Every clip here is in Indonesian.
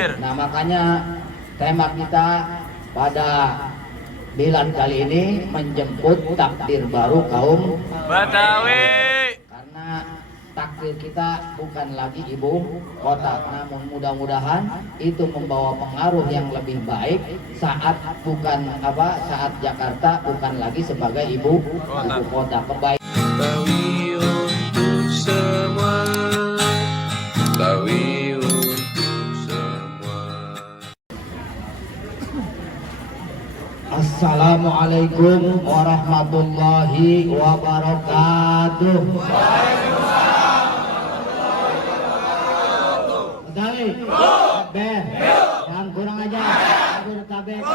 Nah makanya tema kita pada bulan kali ini menjemput takdir baru kaum Betawi. karena takdir kita bukan lagi ibu kota, namun mudah-mudahan itu membawa pengaruh yang lebih baik saat saat Jakarta bukan lagi sebagai ibu kota. Kebaikan Betawi untuk semua, Betawi untuk semua. Assalamualaikum warahmatullahi wabarakatuh. Betawi, ber, yang kurang aja, Jabodetabek.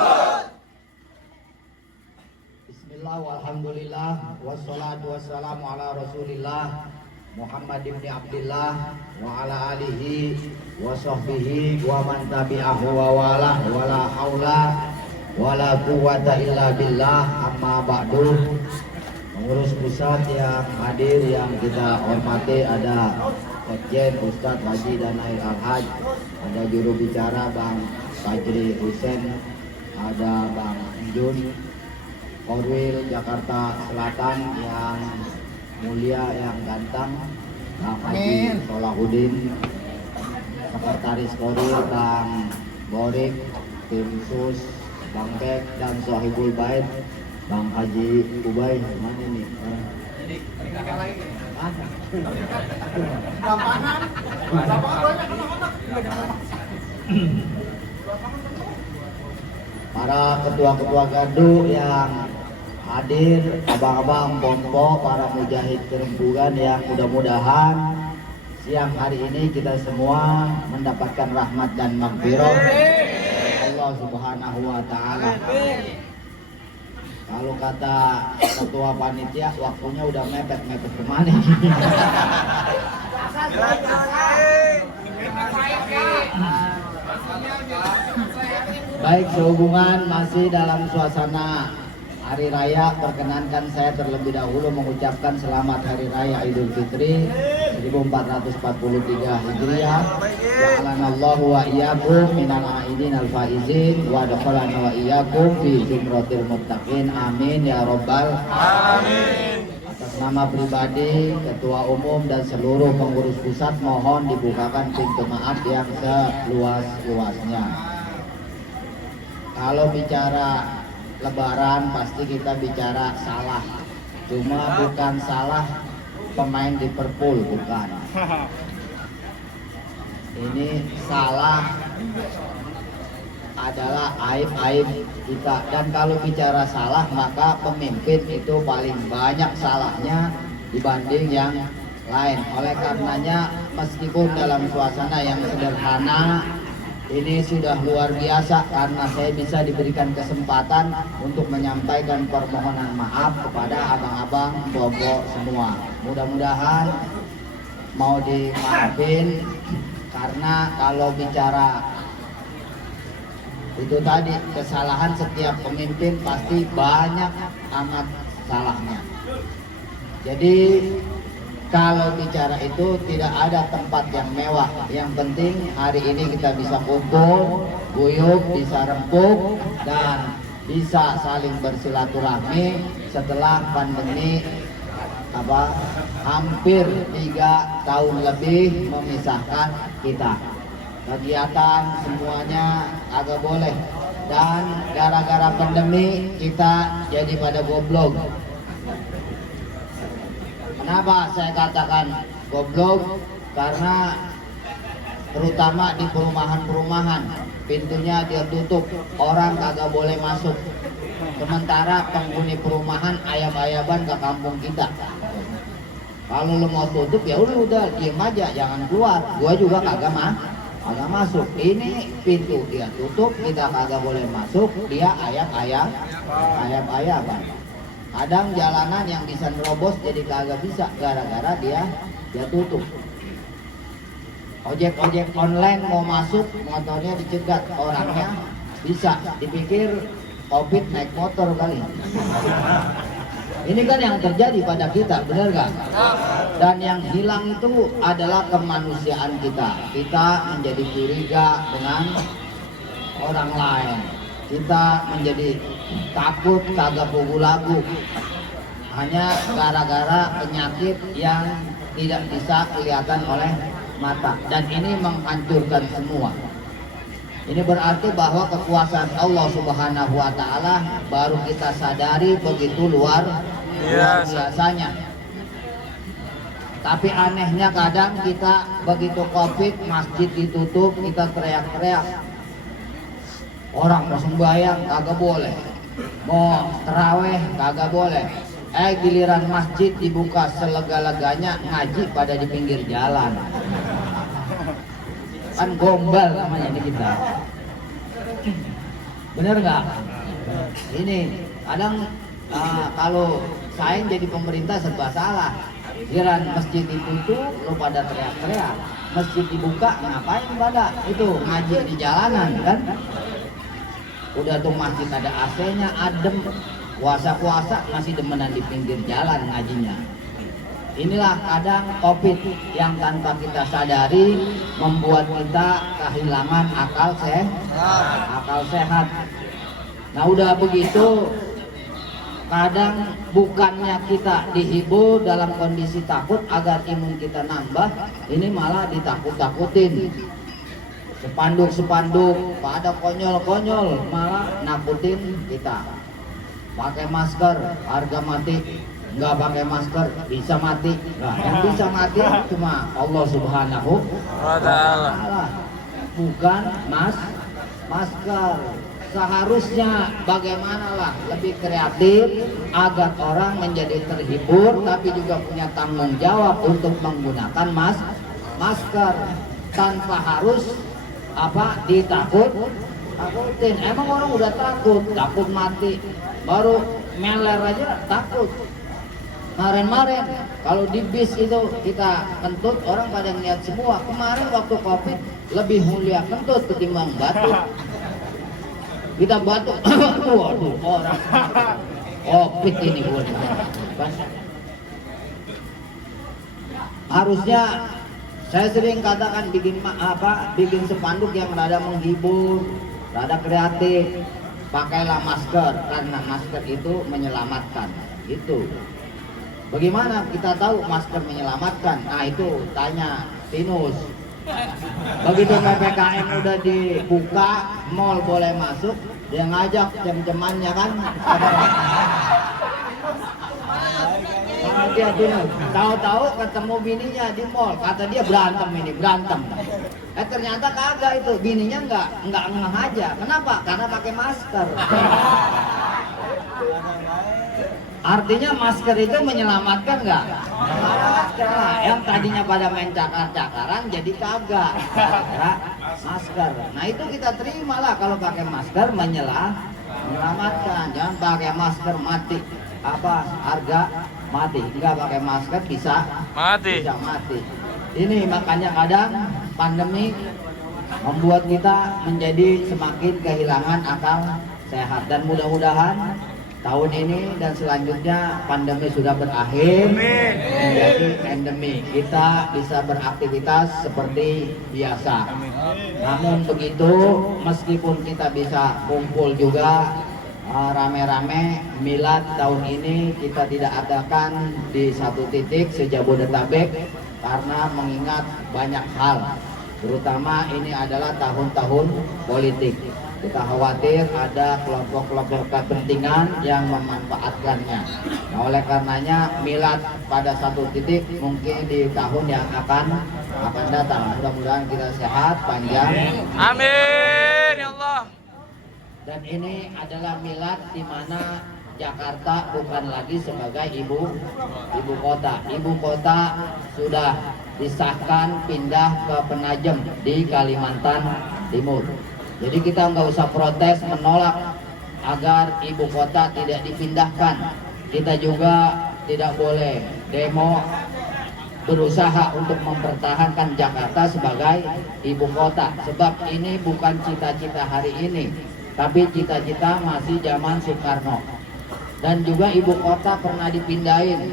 Bismillah, walhamdulillah, wassalatu wassalamu ala rasulillah Muhammad ibn Abdillah wa ala alihi wa sahbihi wa man tabi'ahu wa walah wa la hawla wa la quwwata illa billah, amma ba'du. Pengurus pusat yang hadir yang kita hormati, ada Sekjen Ustadz Haji Danail Al-Haj, ada juru bicara Bang Fajri Husen, ada Bang Jun Korwil Jakarta Selatan yang mulia, yang ganteng, Bang Haji Solahuddin, Sekretaris Korwil Bang Borik, tim sus Bang Bek dan Sohibul Bait Bang Haji Ubay. Mana nih? Para ketua-ketua gardu yang hadir, abang-abang pompo, para mujahid kerembugan yang mudah-mudahan siang hari ini kita semua mendapatkan rahmat dan maghfirah Allah Subhanahu wa taala. Kalau kata ketua panitia, waktunya udah mepet-mepet kemana? Baik, sehubungan masih dalam suasana Hari Raya, perkenankan saya terlebih dahulu mengucapkan selamat Hari Raya Idul Fitri 1443 Hijriah. Ja'alanallahu wa iyyakum minal aidin al-faizin wa adkhalana wa iyyakum fi zumratil muttaqin. Amin ya rabbal alamin. Atas nama pribadi, ketua umum dan seluruh pengurus pusat, mohon dibukakan pintu maaf yang seluas-luasnya. Kalau bicara Lebaran pasti kita bicara salah, cuma bukan salah pemain Liverpool, bukan. Ini salah adalah aib-aib kita, dan kalau bicara salah maka pemimpin itu paling banyak salahnya dibanding yang lain. Oleh karenanya meskipun dalam suasana yang sederhana ini sudah luar biasa karena saya bisa diberikan kesempatan untuk menyampaikan permohonan maaf kepada abang-abang bobo semua. Mudah-mudahan mau dimaafin, karena kalau bicara itu tadi kesalahan setiap pemimpin pasti banyak amat salahnya. Jadi kalau bicara itu tidak ada tempat yang mewah. Yang penting hari ini kita bisa kumpul, guyup, bisa rempuk, dan bisa saling bersilaturahmi setelah pandemi hampir 3 tahun lebih memisahkan kita. Kegiatan semuanya agak boleh, dan gara-gara pandemi kita jadi pada goblok. Kenapa saya katakan goblok? Karena terutama di perumahan-perumahan pintunya dia tutup, orang kagak boleh masuk. Sementara penghuni perumahan ayam-ayaban ke kampung kita. Kalau lu mau tutup ya udah diem aja, jangan keluar. Gua juga kagak masuk. Ini pintu dia tutup, kita kagak boleh masuk, dia ayam-ayaban. Kadang jalanan yang bisa nerobos jadi kagak bisa gara-gara dia tutup. Ojek online mau masuk, motornya dicegat, orangnya bisa dipikir Covid naik motor kali. Ini kan yang terjadi pada kita, benar gak? Dan yang hilang itu adalah kemanusiaan kita. Kita menjadi curiga dengan orang lain. Kita menjadi takut, kagak pugu lagu. Hanya gara-gara penyakit yang tidak bisa kelihatan oleh mata. Dan ini menghancurkan semua. Ini berarti bahwa kekuasaan Allah Subhanahu wa Ta'ala baru kita sadari begitu luar biasanya. Tapi anehnya kadang kita begitu Covid, masjid ditutup, kita teriak-teriak. Orang mau sembahyang kagak boleh, mau terawih kagak boleh. Giliran masjid dibuka selega-leganya, ngaji pada di pinggir jalan. Kan gombal namanya ini kita. Bener nggak? Ini kadang kalau saya jadi pemerintah serba salah. Giliran masjid ditutup, lu pada teriak-teriak. Masjid dibuka, ngapain pada? Itu ngaji di jalanan kan? Udah tuh masjid ada AC-nya, adem. Puasa-puasa masih demenan di pinggir jalan ngajinya. Inilah kadang Covid yang tanpa kita sadari membuat kita kehilangan akal sehat. Nah udah begitu, kadang bukannya kita dihibur dalam kondisi takut agar imun kita nambah, ini malah ditakut-takutin. Spanduk-spanduk pada konyol-konyol malah nakutin kita. Pakai masker harga mati, nggak pakai masker bisa mati. Nah, yang bisa mati cuma Allah Subhanahu wa Ta'ala, bukan masker. Seharusnya bagaimanalah lebih kreatif agar orang menjadi terhibur, tapi juga punya tanggung jawab untuk menggunakan masker tanpa harus ditakutin. Emang orang udah takut mati, baru meler aja takut. Kemarin kalau di bis itu kita kentut, orang pada ngeliat semua. Kemarin waktu Covid lebih mulia kentut ketimbang batuk. Kita batuk, waduh orang Covid ini buat. Harusnya saya sering katakan bikin spanduk yang rada menghibur, rada kreatif. Pakailah masker karena masker itu menyelamatkan. Itu. Bagaimana kita tahu masker menyelamatkan? Nah itu tanya Tinus. Begitu PPKM udah dibuka, mall boleh masuk, dia ngajak jam-jamannya kan. Dia Tinus, tahu-tahu ketemu bininya di mall, kata dia berantem. Ternyata kagak, itu bininya nggak ngeh aja. Kenapa? Karena pakai masker. Artinya masker itu menyelamatkan nggak? Nah, yang tadinya pada main cakar-cakaran jadi kagak. Masker. Nah itu kita terimalah kalau pakai masker menyelamatkan. Jangan pakai masker mati. Harga mati. Enggak pakai masker bisa mati. Ini makanya kadang pandemi membuat kita menjadi semakin kehilangan akal sehat, dan mudah-mudahan tahun ini dan selanjutnya pandemi sudah berakhir menjadi endemi. Kita bisa beraktivitas seperti biasa. Namun begitu, meskipun kita bisa kumpul juga rame-rame, milad tahun ini kita tidak adakan di satu titik se-Jabodetabek karena mengingat banyak hal. Terutama ini adalah tahun-tahun politik. Kita khawatir ada kelompok-kelompok kepentingan yang memanfaatkannya. Nah, oleh karenanya milad pada satu titik mungkin di tahun yang akan datang. Mudah-mudahan kita sehat, panjang. Amin ya Allah. Dan ini adalah milad di mana Jakarta bukan lagi sebagai ibu kota. Ibu kota sudah disahkan pindah ke Penajem di Kalimantan Timur. Jadi kita nggak usah protes menolak agar ibu kota tidak dipindahkan. Kita juga tidak boleh demo berusaha untuk mempertahankan Jakarta sebagai ibu kota. Sebab ini bukan cita-cita hari ini, tapi cita-cita masih zaman Soekarno. Dan juga ibu kota pernah dipindahin.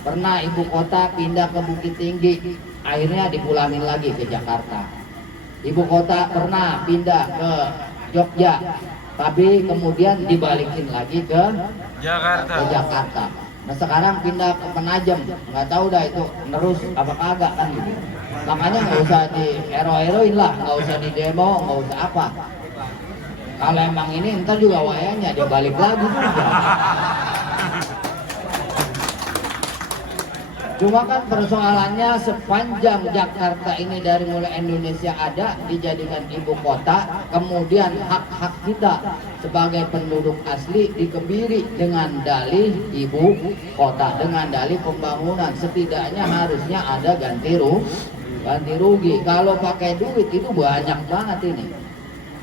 Pernah ibu kota pindah ke Bukit Tinggi, akhirnya dipulangin lagi ke Jakarta. Ibu kota pernah pindah ke Jogja, tapi kemudian dibalikin lagi ke Jakarta. Nah sekarang pindah ke Penajam, nggak tahu dah itu nerus apa kagak kan gitu. Makanya nggak usah di ero-eroin lah, nggak usah di demo, nggak usah apa. Kalau emang ini ntar juga wayangnya dia balik lagi juga. Cuma kan persoalannya sepanjang Jakarta ini dari mulai Indonesia ada dijadikan ibu kota, kemudian hak-hak kita sebagai penduduk asli dikebiri dengan dalih ibu kota, dengan dalih pembangunan. Setidaknya harusnya ada ganti rugi. Kalau pakai duit itu banyak banget ini.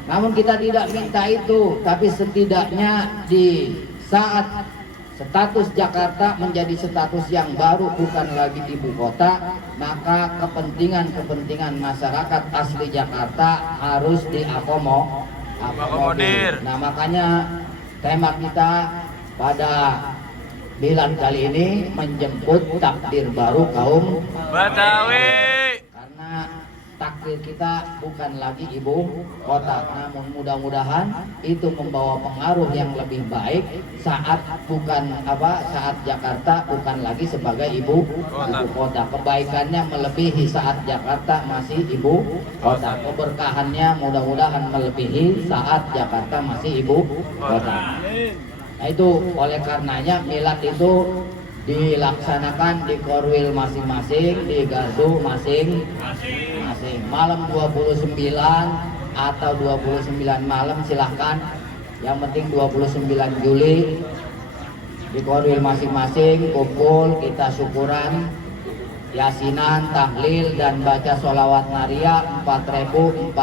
Namun kita tidak minta itu, tapi setidaknya di saat status Jakarta menjadi status yang baru, bukan lagi ibu kota, maka kepentingan masyarakat asli Jakarta harus diakomodir. Nah makanya tema kita pada bulan kali ini menjemput takdir baru kaum Betawi. Karena takdir kita bukan lagi ibu kota, namun mudah-mudahan itu membawa pengaruh yang lebih baik saat Jakarta bukan lagi sebagai ibu kota. Kebaikannya melebihi saat Jakarta masih ibu kota. Keberkahannya mudah-mudahan melebihi saat Jakarta masih ibu kota. Nah itu oleh karenanya milad itu dilaksanakan di korwil masing-masing, di gardu masing-masing. Malam 29 atau 29 malam silahkan. Yang penting 29 Juli di korwil masing-masing kumpul, kita syukuran, yasinan, tahlil dan baca sholawat naria 4.444.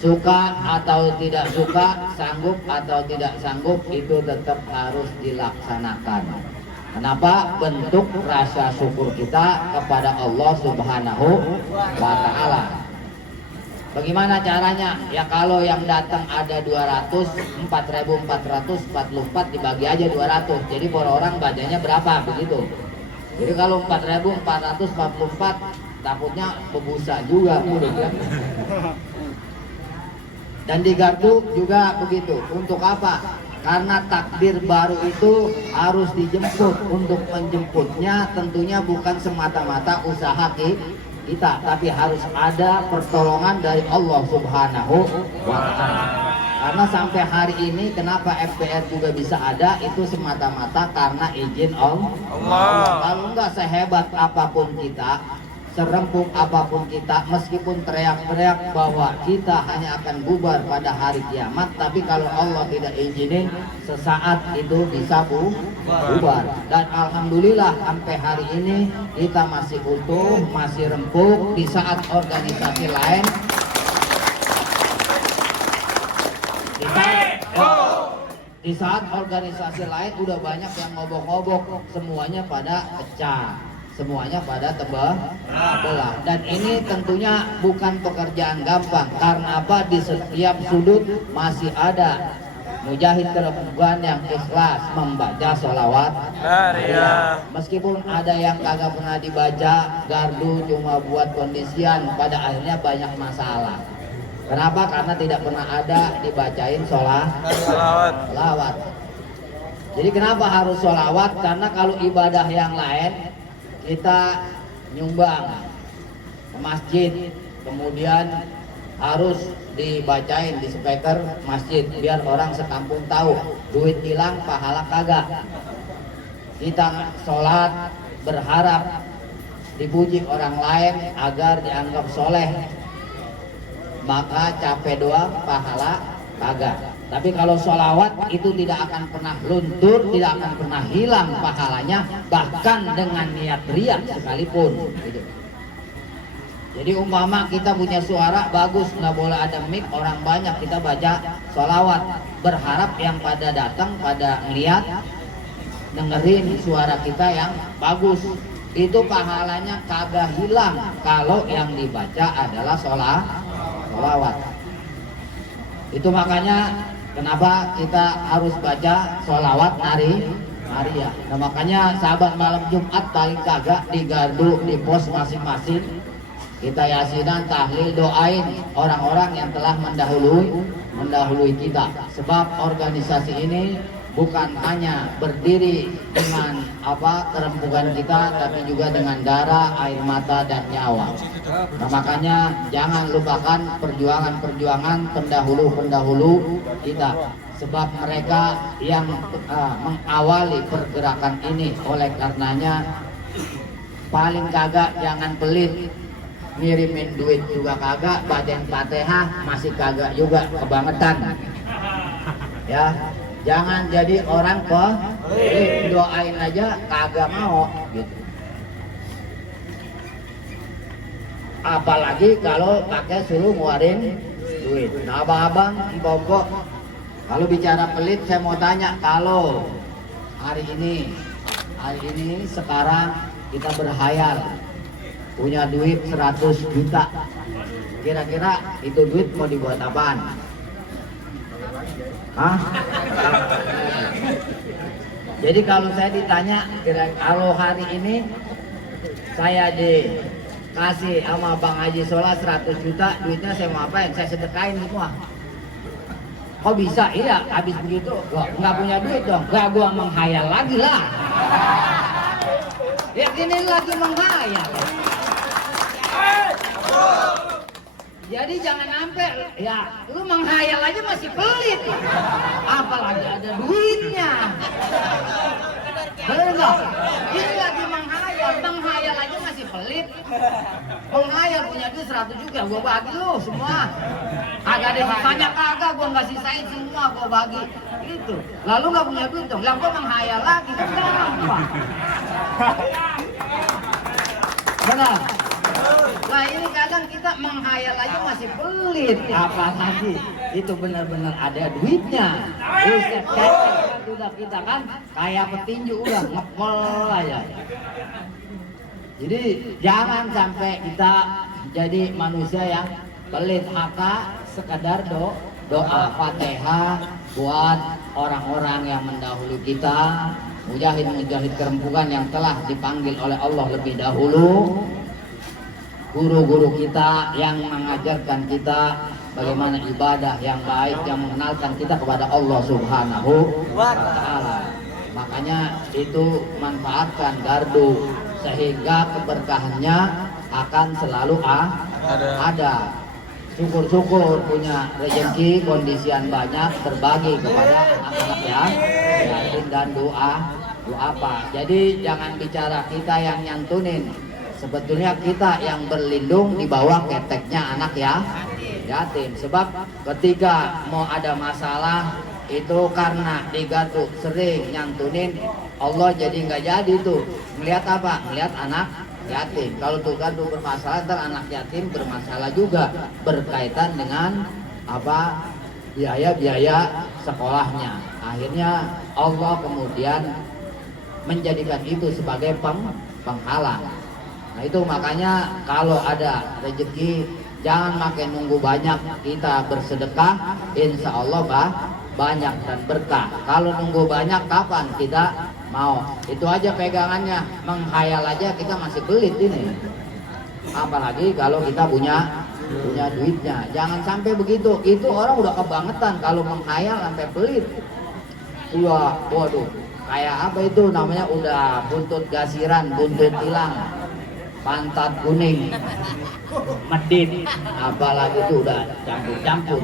Suka atau tidak suka, sanggup atau tidak sanggup, itu tetap harus dilaksanakan. Kenapa? Bentuk rasa syukur kita kepada Allah Subhanahu wa Ta'ala. Bagaimana caranya? Ya kalau yang datang ada 4.444 dibagi aja 200. Jadi per orang bacanya berapa begitu. Jadi kalau 4.444 takutnya bebusa juga mulut ya. Dan di gardu juga begitu. Untuk apa? Karena takdir baru itu harus dijemput. Untuk menjemputnya tentunya bukan semata-mata usaha kita, tapi harus ada pertolongan dari Allah Subhanahu wa Ta'ala. Karena sampai hari ini kenapa FPR juga bisa ada, itu semata-mata karena izin Allah. Kalau enggak sehebat apapun kita, serempuk apapun kita, meskipun teriak-teriak bahwa kita hanya akan bubar pada hari kiamat, tapi kalau Allah tidak izinin, sesaat itu bisa bubar. Dan alhamdulillah sampai hari ini kita masih utuh, masih rempuk. Di saat organisasi lain udah banyak yang ngobok-ngobok, semuanya pada pecah, semuanya pada belah. Dan ini tentunya bukan pekerjaan gampang. Karena apa? Di setiap sudut masih ada mujahid perempuan yang ikhlas membaca sholawat naria. Meskipun ada yang kagak pernah dibaca, gardu cuma buat kondisian, pada akhirnya banyak masalah. Kenapa? Karena tidak pernah ada dibacain sholawat. Jadi kenapa harus sholawat? Karena kalau ibadah yang lain kita nyumbang ke masjid, kemudian harus dibacain di speaker masjid biar orang sekampung tahu, duit hilang pahala kagak. Kita sholat berharap dipuji orang lain agar dianggap soleh, maka capek doang pahala kagak. Tapi kalau sholawat itu tidak akan pernah luntur, tidak akan pernah hilang pahalanya, bahkan dengan niat riya sekalipun gitu. Jadi umpama kita punya suara bagus, nggak boleh ada mic, orang banyak, kita baca sholawat, berharap yang pada datang pada ngeliat dengerin suara kita yang bagus, itu pahalanya kagak hilang kalau yang dibaca adalah sholawat. Itu makanya Kenapa kita harus baca sholawat Maria? Nah makanya sahabat malam Jumat paling kagak di gardu di pos masing-masing kita yasinan, tahlil, doain orang-orang yang telah mendahului kita. Sebab organisasi ini bukan hanya berdiri dengan kerempukan kita, tapi juga dengan darah, air mata dan nyawa. Nah, makanya jangan lupakan perjuangan-perjuangan pendahulu kita. Sebab mereka yang mengawali pergerakan ini. Oleh karenanya paling kagak jangan pelit. Ngirimin duit juga kagak, bacain Fatihah masih kagak juga, kebangetan. Ya, jangan jadi orang doain aja kagak mau gitu. Apalagi kalau pakai suruh ngeluarin duit. Nah, abang-abang, mbok, kalau bicara pelit saya mau tanya, kalau hari ini sekarang kita berhayal punya duit 100 juta, kira-kira itu duit mau dibuat apaan? Hah? Jadi kalau saya ditanya, kalau hari ini saya dikasih sama Bang Haji Sola 100 juta, duitnya saya mau apain? Saya sedekain semua. Kok bisa? Iya, habis begitu nggak punya duit dong. Gak, gua menghayal lagi lah. Ya ini lagi menghayal. Jadi jangan sampai ya lu menghayal aja masih pelit, apalagi ada duitnya. Bener nggak? Ini lagi menghayal aja masih pelit. Menghayal punya duit 100 juga, gua bagi lu semua. Agak ada yang tanya kagak, gua nggak sisain semua, gua bagi. Itu. Lalu nggak punya duit dong, yang gua menghayal lagi kan gampang. Benar. Nah ini kadang kita menghayal aja masih pelit, apalagi itu benar-benar ada duitnya. Buset, udah kita kan kayak petinju udah ngepel aja. Jadi jangan sampai kita jadi manusia yang pelit, maka sekadar doa Fatihah buat orang-orang yang mendahului kita, mujahid-mujahid kerempukan yang telah dipanggil oleh Allah lebih dahulu. Guru-guru kita yang mengajarkan kita bagaimana ibadah yang baik, yang mengenalkan kita kepada Allah Subhanahu wa Ta'ala. Makanya itu manfaatkan gardu sehingga keberkahannya akan selalu ada. Syukur-syukur punya rezeki, kondisian banyak, berbagi kepada anak-anak yatim dan doa apa. Jadi jangan bicara kita yang nyantunin. Sebetulnya kita yang berlindung di bawah keteknya anak yatim. Sebab ketika mau ada masalah itu karena digardu sering nyantunin, Allah jadi nggak jadi tuh. Melihat apa? Melihat anak yatim. Kalau tuh gardu bermasalah, ntar anak yatim bermasalah juga, berkaitan dengan biaya sekolahnya. Akhirnya Allah kemudian menjadikan itu sebagai penghalang. Nah itu makanya kalau ada rezeki jangan makin nunggu banyak, kita bersedekah insya Allah banyak dan berkah. Kalau nunggu banyak kapan kita mau? Itu aja pegangannya, menghayal aja kita masih pelit ini. Apalagi kalau kita punya duitnya. Jangan sampai begitu. Itu orang udah kebangetan kalau menghayal sampai pelit. Waduh, kayak apa itu namanya, udah buntut gasiran, buntut hilang, pantat kuning, medit, apalagi itu udah campur-campur.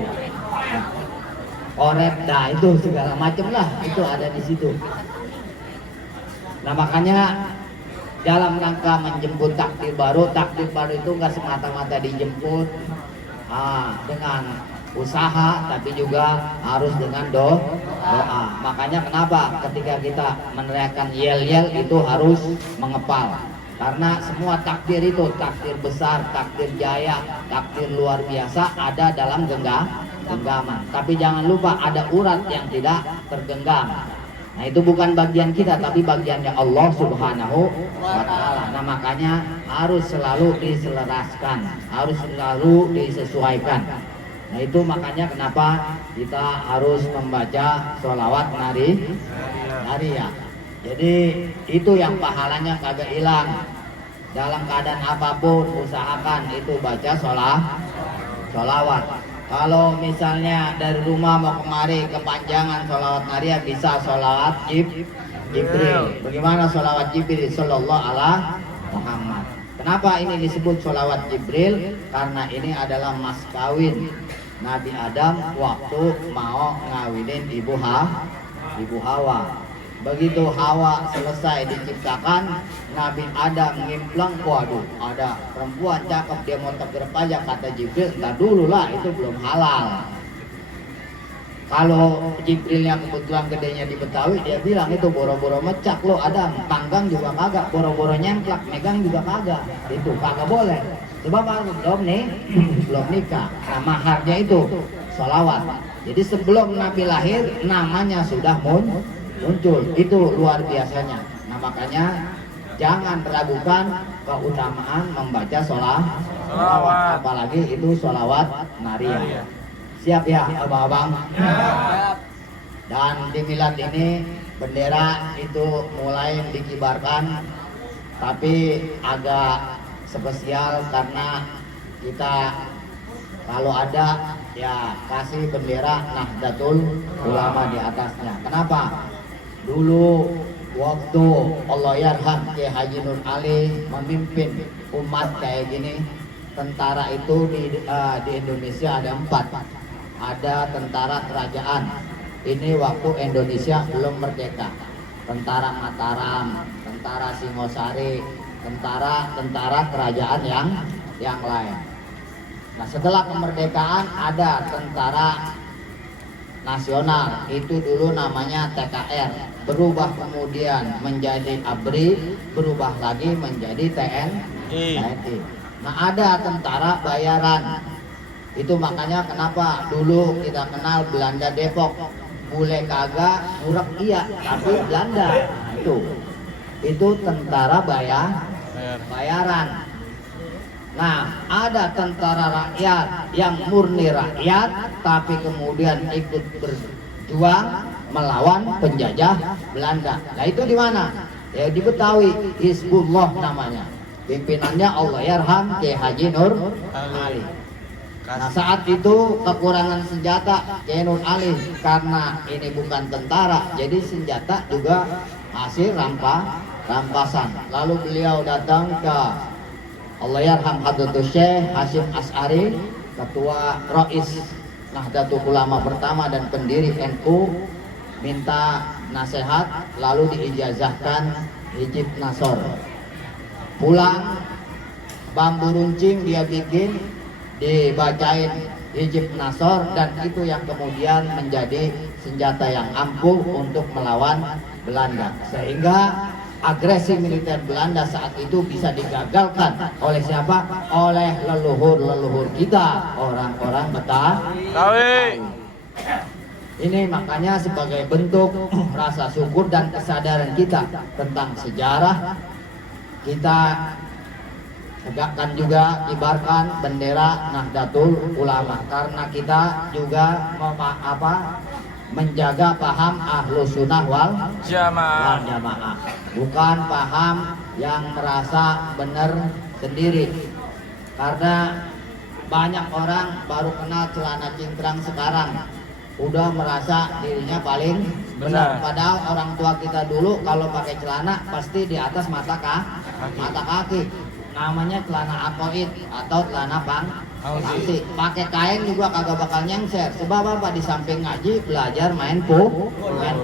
Korek, dah itu segala macam lah itu ada di situ. Nah makanya dalam rangka menjemput takdir baru itu nggak semata-mata dijemput dengan usaha, tapi juga harus dengan doa. Makanya kenapa ketika kita meneriakkan yel-yel itu harus mengepal. Karena semua takdir itu, takdir besar, takdir jaya, takdir luar biasa ada dalam genggaman. Tapi jangan lupa ada urat yang tidak tergenggam. Nah itu bukan bagian kita, tapi bagiannya Allah Subhanahu wa Ta'ala. Nah makanya harus selalu diselaraskan, harus selalu disesuaikan. Nah itu makanya kenapa kita harus membaca sholawat nariyah. Jadi itu yang pahalanya kagak hilang. Dalam keadaan apapun usahakan itu baca sholawat. Kalau misalnya dari rumah mau kemari kepanjangan sholawat nariyah, bisa sholawat Jibril. Bagaimana sholawat Jibril? Sallallahu ala Muhammad. Kenapa ini disebut sholawat Jibril? Karena ini adalah mas kawin Nabi Adam waktu mau ngawinin Ibu Hawa. Begitu Hawa selesai diciptakan, Nabi Adam ngimplang, waduh ada perempuan cakep, dia mau teger pajak. Kata Jibril, entar dulu lah, itu belum halal. Kalau Jibril yang kebetulan gedenya di Betawi, dia bilang itu boro-boro mecak lo Adam, panggang juga kagak, boro-boro nyemplak, megang juga kagak, itu kagak boleh. Sebab belum nikah. Nah maharnya itu sholawat. Jadi sebelum Nabi lahir namanya sudah muncul, itu luar biasanya. Nah makanya jangan ragukan keutamaan membaca sholawat, apalagi itu sholawat nariyah. Siap ya abang-abang? Dan di milad ini bendera itu mulai dikibarkan, tapi agak spesial karena kita kalau ada ya kasih bendera Nahdlatul Ulama di atasnya. Kenapa? Dulu waktu Allahyarham Kiai Haji Nur Ali memimpin umat kayak gini, tentara itu di Indonesia ada 4. Ada tentara kerajaan. Ini waktu Indonesia belum merdeka. Tentara Mataram, tentara Singosari, tentara kerajaan yang lain. Nah setelah kemerdekaan ada tentara nasional, itu dulu namanya TKR, berubah kemudian menjadi ABRI, berubah lagi menjadi TNI. Nah ada tentara bayaran, itu makanya kenapa dulu kita kenal Belanda Depok, bule kagak, murah iya, tapi Belanda. Nah, itu tentara bayaran. Nah ada tentara rakyat yang murni rakyat, tapi kemudian ikut berjuang melawan penjajah Belanda. Nah itu di mana? Ya di Betawi, Hizbullah namanya. Pimpinannya Allahyarham Kiai Haji Nur Ali. Nah saat itu kekurangan senjata Kiai Nur Ali, karena ini bukan tentara, jadi senjata juga hasil rampasan. Lalu beliau datang ke Allahyarham Hadratus Syekh Hasyim Asy'ari, ketua Rais Nahdlatul Ulama pertama dan pendiri NU, minta nasihat, lalu diijazahkan hijib nasor. Pulang bambu runcing dia bikin, dibacain hijib nasor, dan itu yang kemudian menjadi senjata yang ampuh untuk melawan Belanda, sehingga agresi militer Belanda saat itu bisa digagalkan oleh siapa? Oleh leluhur kita, orang-orang Betawi. Ini makanya sebagai bentuk rasa syukur dan kesadaran kita tentang sejarah, kita tegakkan juga, kibarkan bendera Nahdlatul Ulama, karena kita juga menjaga paham Ahlus Sunnah wal Jamaah, bukan paham yang merasa benar sendiri. Karena banyak orang baru kenal celana cingkrang sekarang udah merasa dirinya paling benar. Padahal orang tua kita dulu kalau pakai celana pasti di atas mata kaki. Namanya celana akoid atau celana pangsi. Pakai kain juga kagak bakal nyengser. Sebab apa? Di samping ngaji belajar main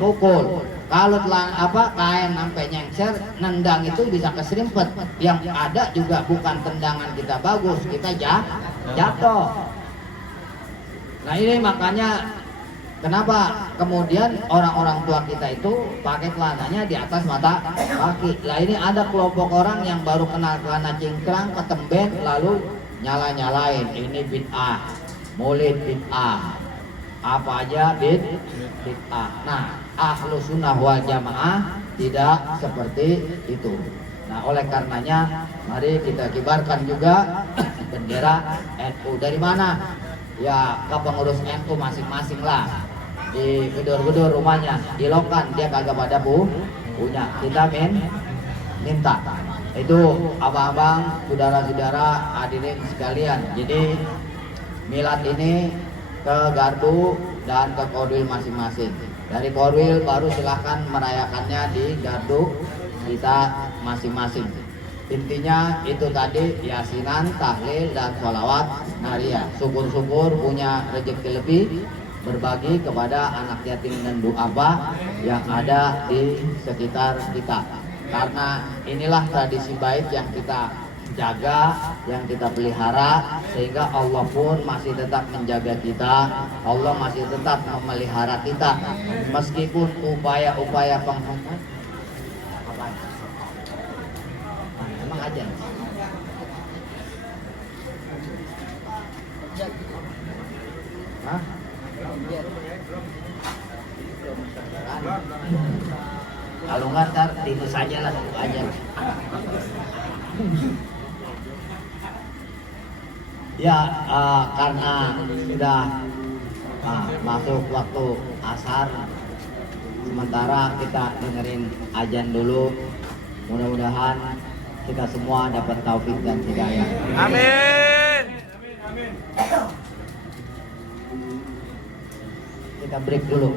pukul. Kalau kain sampai nyengser, nendang itu bisa keserimpet. Yang ada juga bukan tendangan kita bagus, kita jatuh. Nah ini makanya kenapa kemudian orang-orang tua kita itu pakai celananya di atas mata kaki. Lah ini ada kelompok orang yang baru kenal celana cingkrang, ketemben, lalu nyala-nyalain ini bid'ah, maulid bid'ah, apa aja bid'ah. Nah Ahlus Sunnah wal Jamaah tidak seperti itu. Nah oleh karenanya mari kita kibarkan juga bendera NU. Dari mana? ya ke pengurus NU masing-masing lah, di gedor-gedor rumahnya, di lokan dia kagak pada punya, kita minta itu abang-abang, saudara-saudara, hadirin sekalian. Jadi milad ini ke gardu dan ke korwil masing-masing. Dari korwil baru silahkan merayakannya di gardu kita masing-masing. Intinya itu tadi, yasinan, tahlil, dan sholawat naria. Syukur-syukur punya rezeki lebih, berbagi kepada anak yatim dan duafa yang ada di sekitar kita. Karena inilah tradisi baik yang kita jaga, yang kita pelihara, sehingga Allah pun masih tetap menjaga kita. Allah masih tetap memelihara kita, meskipun upaya-upaya penghukum emang aja. Hah? Kalau nggak ntar itu saja lah aja. Ya karena sudah masuk waktu asar, sementara kita dengerin azan dulu. Mudah-mudahan kita semua dapat taufik dan hidayah. Amin. Kita break dulu.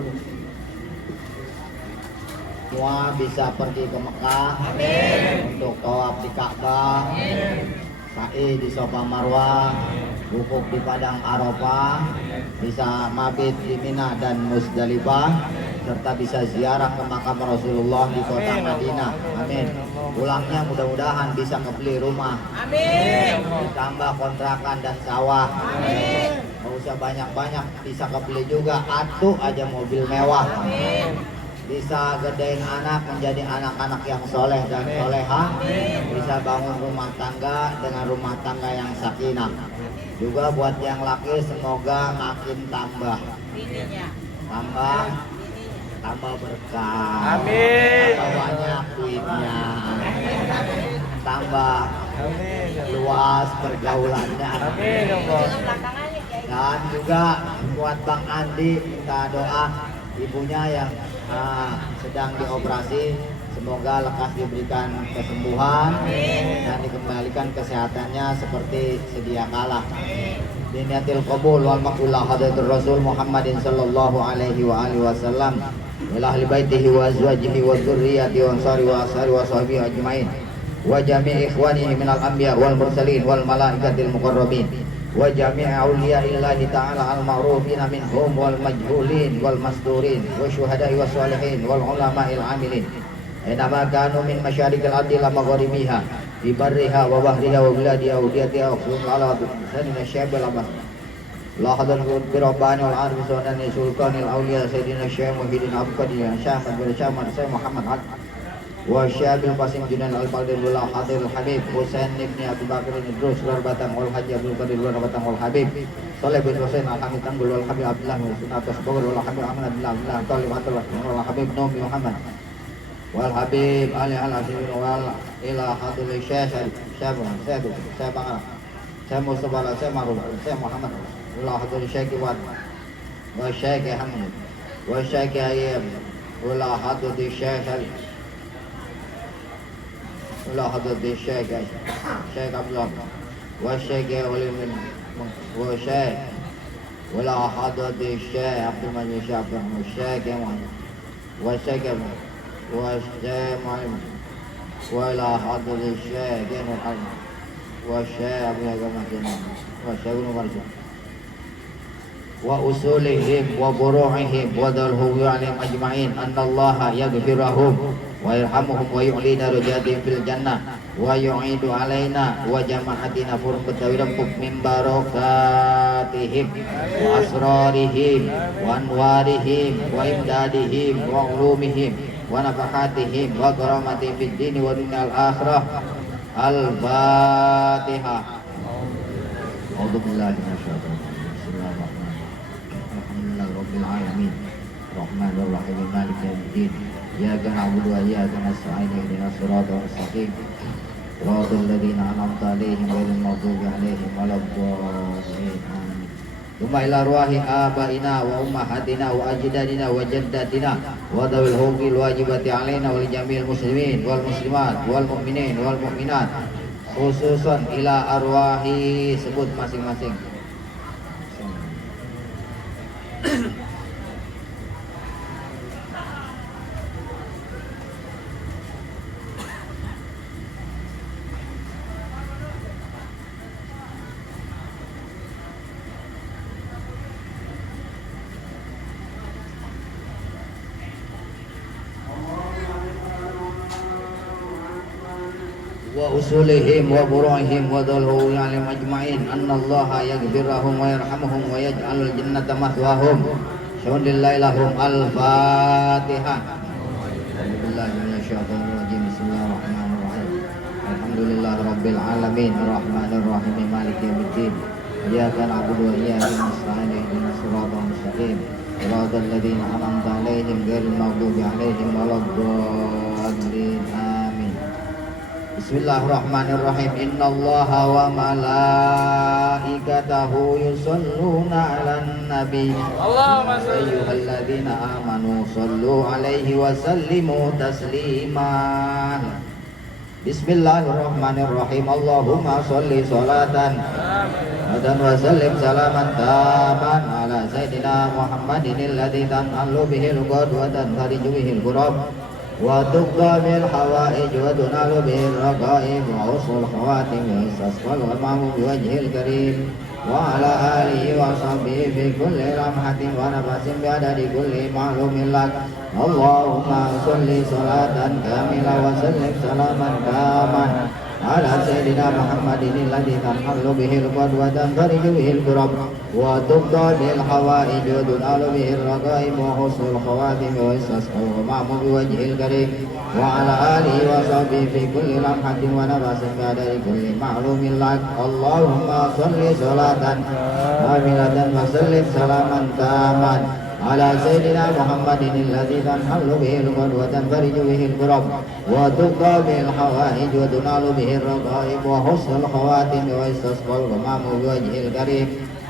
Semua bisa pergi ke Mekah. Amin. Untuk tawaf di Ka'bah, sa'i di Safa Marwah, wukuf di Padang Arafah, bisa mabit di Mina dan Musdalifah, serta bisa ziarah ke makam Rasulullah di kota Madinah. Amin. Pulangnya mudah-mudahan bisa kebeli rumah. Amin. Ditambah kontrakan dan sawah. Amin. Nggak usah banyak-banyak, bisa kebeli juga atuh aja mobil mewah. Amin. Bisa gedein anak menjadi anak-anak yang soleh dan soleha. Bisa bangun rumah tangga dengan rumah tangga yang sakinah. Juga buat yang laki semoga makin tambah berkah. Amin. Tambah banyak duitnya. Tambah luas pergaulannya. Amin ya Allah. Dan juga buat Bang Andi minta doa ibunya yang sedang dioperasi, semoga lekas diberikan kesembuhan dan dikembalikan kesehatannya seperti sedia kala. Biniatil qabul wal maqbulah hadratur Rasul Muhammadin sallallahu alaihi wa alihi wasallam ila ahli baitihi wa azwajihi wa dzurriyyati wa ansari wa ashari wa sahbihi ajmain wa jami'i ikhwanihi minal anbiya wal mursalin wal malaikatil muqarrabin wa jami'i awliyaillahi ta'ala al-ma'rufina minhum wal majhulin wal masdurin wa syuhada'i wa salihin wal ulama'il amilin inama kanu min masyarikil ardi la magharibiha bi barriha wa bahriha wa biladiha wa diyatiha wa khulun ala sanina syaibil abbas la hadan bi rabbani wal arbi sunani sultanil awliya sayyidina syekh muhyiddin abqadi syekh bin syamad syekh Muhammad wa syabil qasim junan al-fadil wal hadir al-habib Husain ibn Abu Bakar Idrus Batang wal haji Abdul Qadir Batang wal habib Saleh bin Husain al-Hamid Tanggul wal habib Abdullah bin Sunatus Bogor wal habib Ahmad bin Abdullah Talib Atul wal habib Nabi Muhammad wal habib Ali al-Asir wal ila hadul syekh saya Bang saya Mustafa saya Maruf saya Muhammad wal hadul syekh wa syekh Hamid wa syekh Ayyab wal hadul syekh ولا حضرت الشيخ عبد الله والشيخ ولي من والشيخ ولا حضرت الشيخ عبد المجيد عبد الشيخ والشيخ معلم ولا حضرت الشيخ محمد والشيخ عبد الله والشيخ مرجع وأصولهم وفروعهم وذرهم عليهم أجمعين أن الله يغفرهم ويرحمهم ويعلي درجاتهم في الجنة ويعيد علينا وجماعتنا فرم بتويرمكم من بركاتهم وأسرارهم وأنوارهم وإمدادهم وعلومهم ونفحاتهم وكرامتهم في الدين والدنيا الآخرة الفاتحة. أعوذ بالله من الشيطان بسم الله الرحمن الرحيم الحمد لله رب العالمين الرحمن الرحيم مالك يوم الدين إياك نعبد وإياك نستعين اهدنا الصراط المستقيم صراط الذين أنعمت عليهم غير المغضوب عليهم ولا الضالين آمين Thumma ila ruahi abaina wa ummahatina wa ajdadina wa jaddatina wa dawil huquqil wajibati alaina wal jamil muslimin wal muslimat wal mu'minin wal mu'minat, khususan ila arwahi, sebut masing-masing. Wa usulihim wa buru'ihim wa dhalhu ya'lam ajma'in anna allaha yaghfirahum wa yarhamuhum wa yaj'alul jannata mathwahum syaudillahi lahum. Al-Fatihah. Bismillahirrahmanirrahim. Bismillahirrahmanirrahim. Alhamdulillahi rabbil alamin arrahmanirrahim maliki yaumiddin iyyaka na'budu wa iyyaka nasta'in ihdinas siratal mustaqim siratal ladzina an'amta 'alaihim ghairil maghdubi 'alaihim waladdallin. Bismillahirrahmanirrahim. Innallaha wa malaikatahu yusholluna 'alan nabi. Allahumma shalli ayyuhalladzina amanu shallu 'alaihi wa sallimu taslima. Bismillahirrahmanirrahim. Allahumma shalli sholatan wa sallim salaman taman ala sayyidina Muhammadin alladzi tan'alu bihil qad wa tanfariju bihil qurab wa tuqda bil hawaij wa tunalu bil raqaib wa usul khawatim wa istasqal wa ma'mu bi wajhil karim wa ala alihi wa sahbihi fi kulli lamhatin wa nafasin bi adadi kulli ma'lumin lak. Allahumma sholli sholatan kamilah wa sallim salaman taman ala sayyidina Muhammadin alladzi tanhallu bihil qad wa tanfariju bihil kurab wa tuqda bil hawaij wa tunalu bihir raqaib wa husnul khawatim wa istasqa wa ma'mu bi wajhil karim wa ala alihi wa sahbihi fi kulli lamhatin wa nafasin bi adadi kulli ma'lumin lak. Allahumma sholli sholatan kamilatan wa sallim salaman taman ala sayyidina Muhammadin alladzi tanhallu bihil qad wa tanfariju bihil kurab wa tuqda bil hawaij wa tunalu bihir raqaib wa husnul khawatim wa istasqal wa ma'mu bi wajhil karim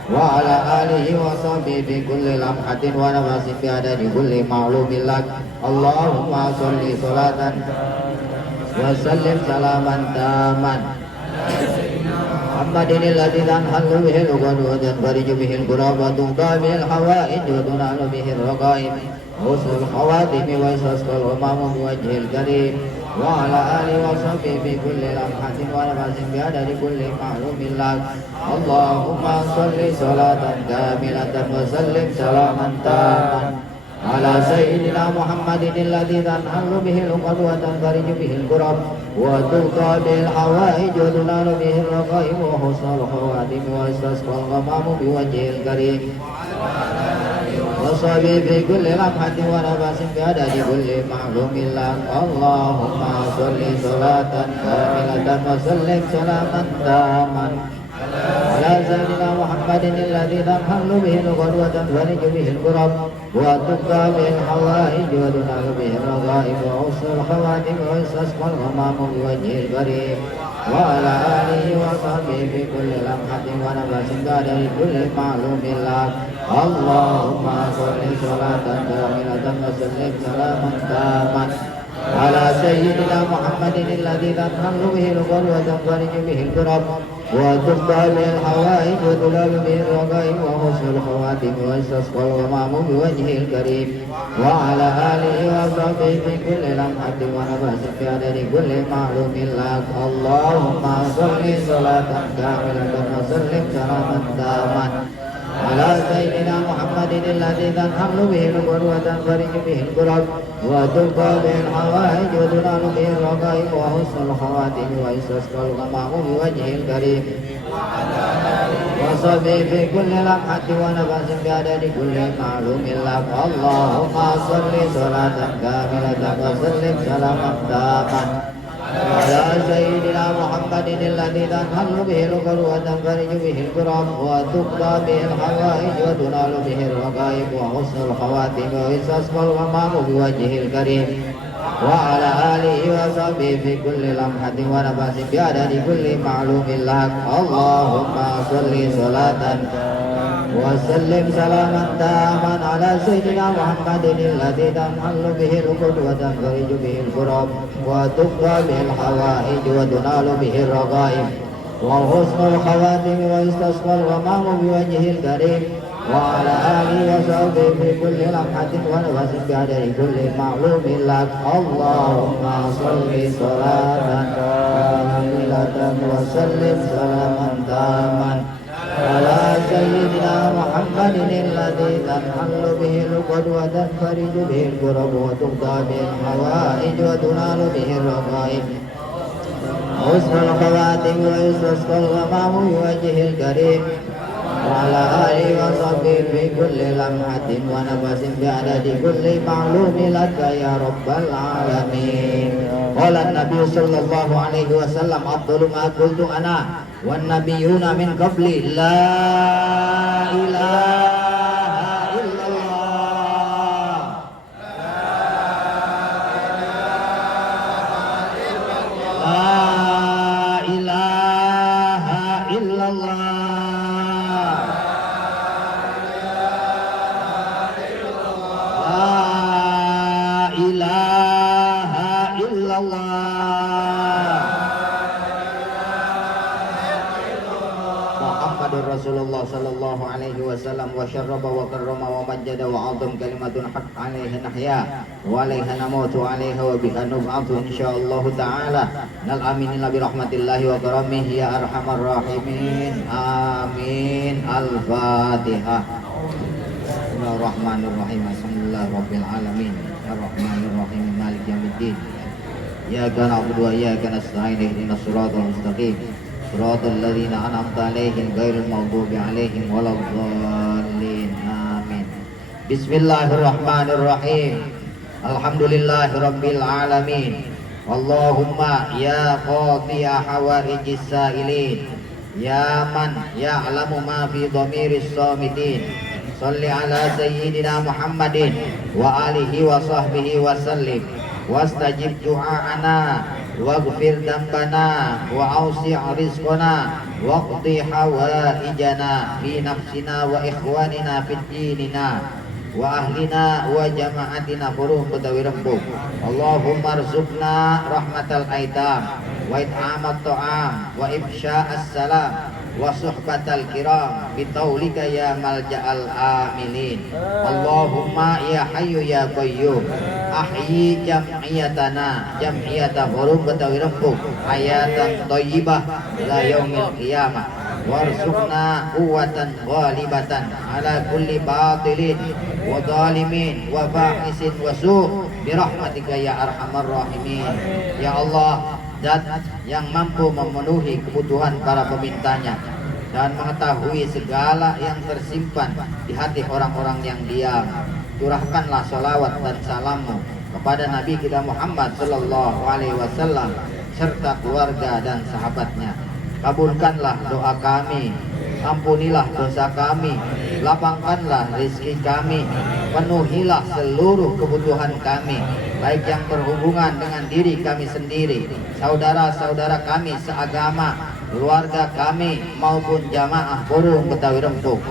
wa ala alihi wa sahbihi fi kulli lamhatin wa nafasin bi adadi kulli ma'lumin lak. Allahumma sholli sholatan wa sallim salaman taman Muhammadin alladzi tanhallu bihil uqad wa tanfariju bihil kurab wa tuqda bil hawaij wa tunalu bihir raqaib husnul khawatim wa istasqal wa ma'mu bi wajhil karim wa ala alihi wa sahbihi fi kulli lamhatin wa nafasin bi adadi kulli ma'lumin lak. Allahumma sholli sholatan kamilatan wa sallim salaman taman ala sayyidina Muhammadin alladzi tanhallu bihil uqad wa tanfariju bihil kurab wa tuqda bil hawaij wa tunalu bihir raqaib wa husnul khawatim wa istasqal wa ma'mu bi wajhil karim wa sahbihi fi kulli lamhatin wa nafasin bi adadi kulli ma'lumin lak. Allahumma sholli sholatan kamilatan wa sallim salaman taman ala sayyidina Muhammadin alladzi tanhallu bihil uqad wa tanfariju bihil kurab wa tuqda bil hawaij wa tunalu bihir raqaib wa husnul khawatim wa istasqal wa ma'mu bi wajhil karim wa ala alihi wa sahbihi fi kulli lamhatin wa nafasin bi adadi kulli ma'lumin lak. Allahumma sholli sholatan kamilatan wa sallim salaman taman ala sayyidina Muhammadin alladzi tanhallu bihil uqad wa tanfariju bihil kurab wa tuqda bil hawaij wa tunalu bihir raqaib wa husnul khawatim wa istasqal wa ma'mu bi wajhil karim wa ala alihi wa sahbihi fi kulli lamhatin wa nafasin bi adadi kulli ma'lumin lak. Allahumma sholli sholatan kamilatan wa sallim salaman taman ala sayyidina Muhammadin alladzi tanhallu bihil uqad wa tanfariju bihil kurab wa tuqda bil hawaij wa tunalu bihir raqaib wa husnul khawatim wa istasqal wa ma'mu bi wajhil karim wa sahbihi fi kulli lamhatin wa nafasin bi adadi kulli ma'lumin lak. Allahumma sholli sholatan kamilatan wa sallim salaman taman ala sayyidina Muhammadin alladzi tanhallu bihil uqad wa tanfariju bihil kurab wa tuqda bil hawaij wa tunalu bihir raqaib wa husnul khawatim wa istasqal wa ma'mu bi wajhil karim وعلى آله وصحبه في كل لمحة ونفس بعدد كل معلوم لك اللهم صل صلاة وسلم سلاما تاما على سيدنا محمد الذي تنحل به العقد وتنفرج به الكرب وتقضى به الحوائج وتنال به الرغائب وحسن الخواتم ويستسقى الغمام بوجهه الكريم وعلى آله وصحبه في كل لمحة ونفس بعدد كل معلوم لك اللهم صل صلاة كاملة وسلم سلاما تاما على سيدنا محمد الذي تنحل به العقد وتنفرج به الكرب وتقضى به الحوائج وتنال به الرغائب حسن الخواتم ويستسقى الغمام بوجهه الكريم وعلى آله وصحبه في كل لمحة ونفس بعدد كل معلوم لك يا رب العالمين. قال النبي صلى الله عليه وسلم أفضل ما قلت أنا والنبيون من قبلي لا إله إلا الله لا إله إلا الله Rasulullah sallallahu alaihi wasallam wa syarraba wa karrama wa majjada wa azam kalimatun haqq alaiha nahya wa alaiha namutu alaiha wa biha nub'atu insyaallah ta'ala nal aminin bi rahmatillahi wa karamihi ya arhamar rahimin amin al-fatihah. Bismillahirrahmanirrahim alhamdulillahirabbil alamin arrahmanirrahim maliki yaumiddin iyyaka na'budu wa iyyaka nasta'in ihdinas siratal mustaqim Suratul ladzina an'amta 'alaihim ghairil maghdubi 'alaihim waladdallin. Amin. Bismillahirrahmanirrahim. Alhamdulillahirabbil alamin. Allahumma ya qadhiya hawaijis sa'ilin. Ya man ya'lamu ma fi dhamiris samitin. Shalli ala sayyidina Muhammadin wa alihi wa sahbihi wa sallim. Wastajib du'a'ana waghfir dambana wa awsi' rizqana waqdi hawaijana fi nafsina wa ikhwanina fid dinina wa ahlina wa jama'atina furuh betawi rembuk. Allahumma arzuqna rahmatal aitam wa it'amat ta'am wa ifsya'as salam wa suhbatal kiram bitaulika ya malja'al amilin. Allahumma ya hayyu ya qayyum ahyi jam'iyatana jam'iyata forum betawi rempuk hayatan thayyibah ila yaumil qiyamah warzuqna quwwatan ghalibatan ala kulli batilin wa zalimin wa ba'isin wa su' birahmatika ya arhamar rahimin. Ya Allah, zat yang mampu memenuhi kebutuhan para pemintanya dan mengetahui segala yang tersimpan di hati orang-orang yang diam. Curahkanlah salawat dan salammu kepada Nabi kita Muhammad sallallahu alaihi wasallam serta keluarga dan sahabatnya. Kabulkanlah doa kami, ampunilah dosa kami, lapangkanlah rezeki kami, penuhilah seluruh kebutuhan kami, baik yang berhubungan dengan diri kami sendiri, saudara-saudara kami seagama, keluarga kami maupun jamaah burung Betawi Rempuk.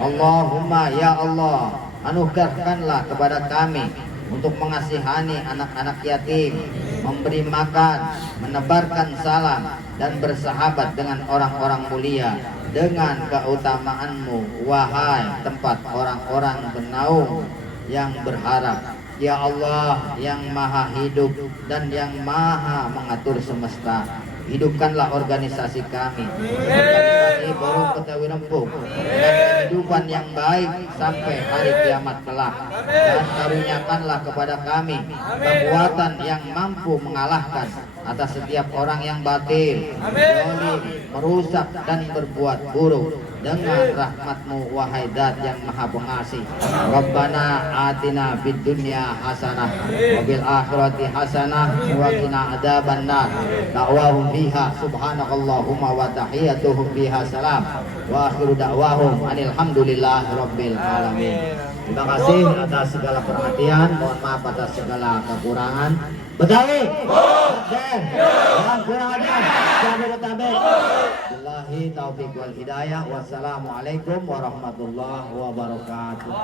Allahumma ya Allah, anugerahkanlah kepada kami untuk mengasihani anak-anak yatim, memberi makan, menebarkan salam, dan bersahabat dengan orang-orang mulia dengan keutamaanmu, wahai tempat orang-orang bernaung yang berharap. Ya Allah yang maha hidup dan yang maha mengatur semesta, hidupkanlah organisasi kami, organisasi Burung Betawi Rempuk, dengan kehidupan yang baik sampai hari kiamat kelak, dan karuniakanlah kepada kami kekuatan yang mampu mengalahkan atas setiap orang yang batil, zalim, merusak dan berbuat buruk. dengan rahmatmu wahai zat yang maha pengasih. Rabbana atina fid dunya hasanah wa bil akhirati hasanah wa qina adzabannar. Da'wahum fiha subhanakallahumma wa tahiyyatuhum fiha salam wa akhiru da'wahum alhamdulillah rabbil alamin. Terima kasih atas segala perhatian, mohon maaf atas segala kekurangan. Betawi, yang kurang ada, Jabe Betawi. Billahi taufiq wal hidayah. Wassalamualaikum warahmatullahi wabarakatuh.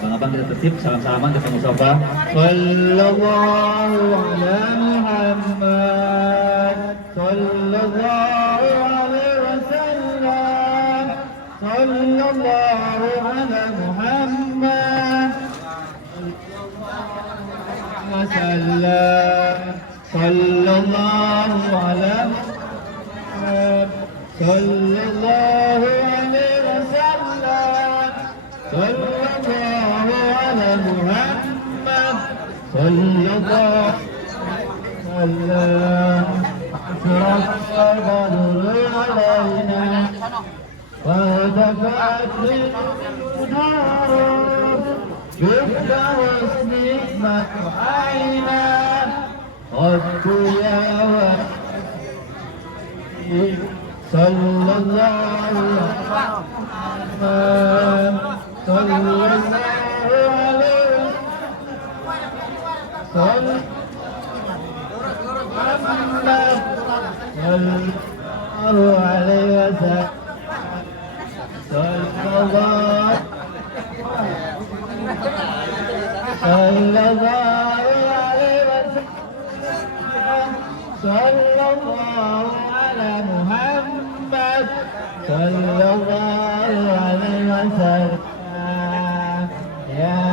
Bang Abang kita tertib, salam-salaman ketemu sofa. Sallallahu ala Muhammad, sallallahu alaihi wasallam, sallallahu ala Muhammad, wasallam, sallallahu ala Muhammad, sallallahu alaihi wasallam, sallallahu ala Muhammad, sallallahu وسلم. أشرق البدر علينا وارتفعت النور، شفت واسمك عينا قد يا ولي صلى الله عليه وسلم، صلى الله عليه وسلم، محمد صلى الله عليه وسلم، صلى الله عليه وسلم، صلى الله على محمد صلى الله عليه وسلم. يا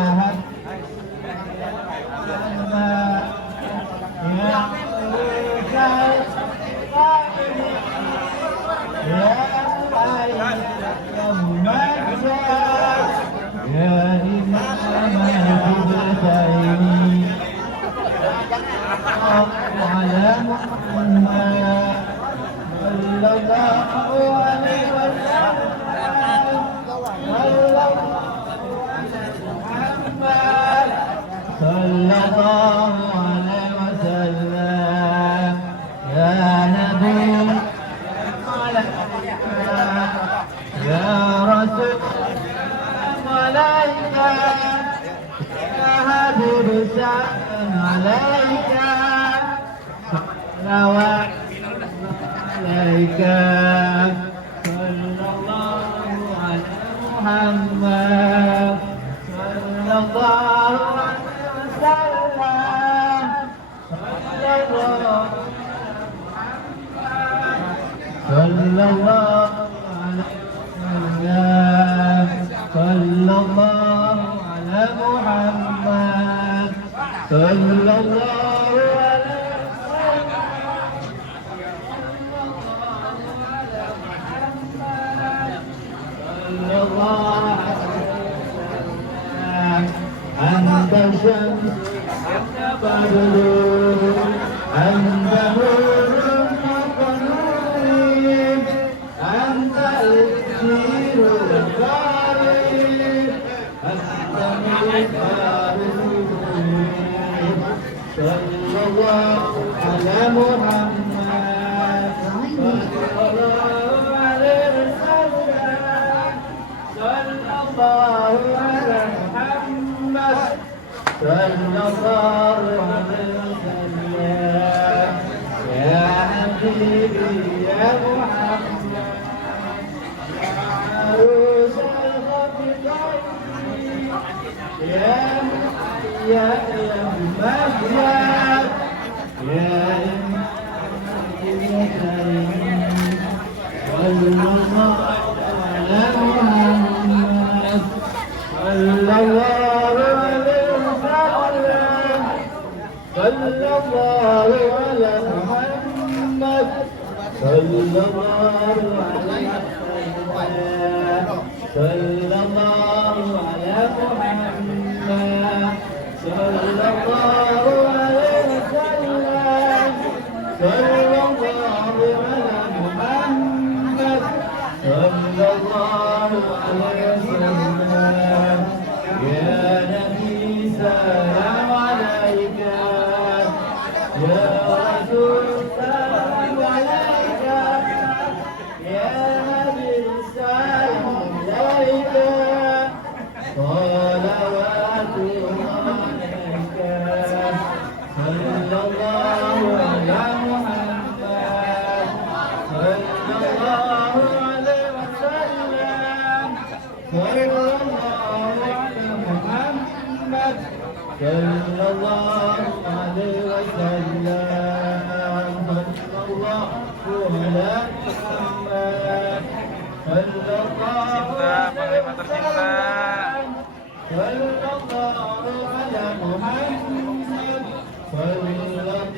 sallallahu alaihi wasallam. Sallallahu ala Muhammad. Tercinta, panglima tercinta. Sallallahu ala Muhammad. Sallallahu alaihi wasallam.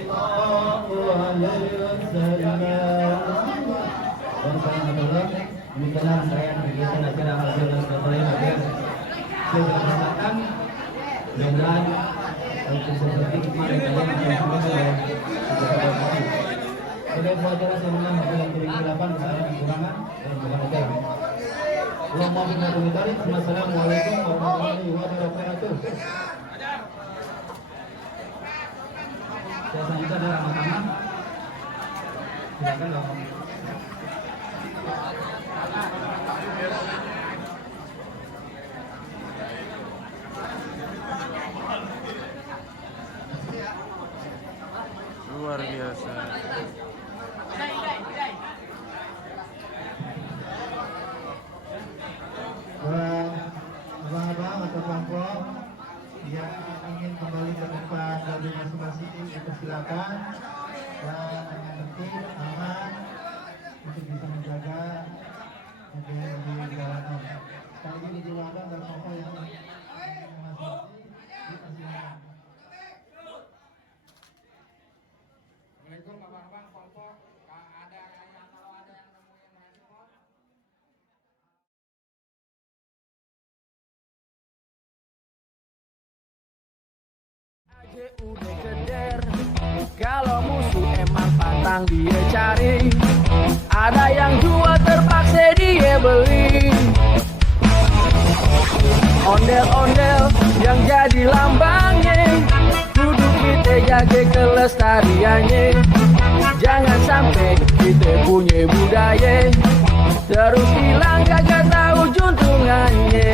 Demikianlah saya kegiatan acara Al-Quran Al-Karim agar kesempatan mudah-mudahan untuk seperti kemarin kalian sudah sebagai acara saya menang dalam kegelapan kesalahan kekurangan dan bukan acara. Allahumma inna kumitarik. Wassalamualaikum warahmatullahi wabarakatuh. Saya selanjutnya adalah Rahmat. Silakan Rahmat. Luar biasa. Abang-abang atau kelompok yang ingin kembali ke tempat dari masing-masing dipersilakan dan dengan tertib, aman untuk bisa menjaga mobil di jalanan. Sekali lagi dijelaskan dan kelompok yang masing-masing dipersilakan. Assalamualaikum abang-abang kelompok. Kalau ada yang nemuin handphone. Udah keder, kalau musuh emang pantang dia cari. Ada yang jual terpaksa dia beli. Ondel-ondel yang jadi lambangnya, kudu kita jaga kelestariannya. Jangan sampai kita punya budaya terus hilang, gak tahu juntungannya.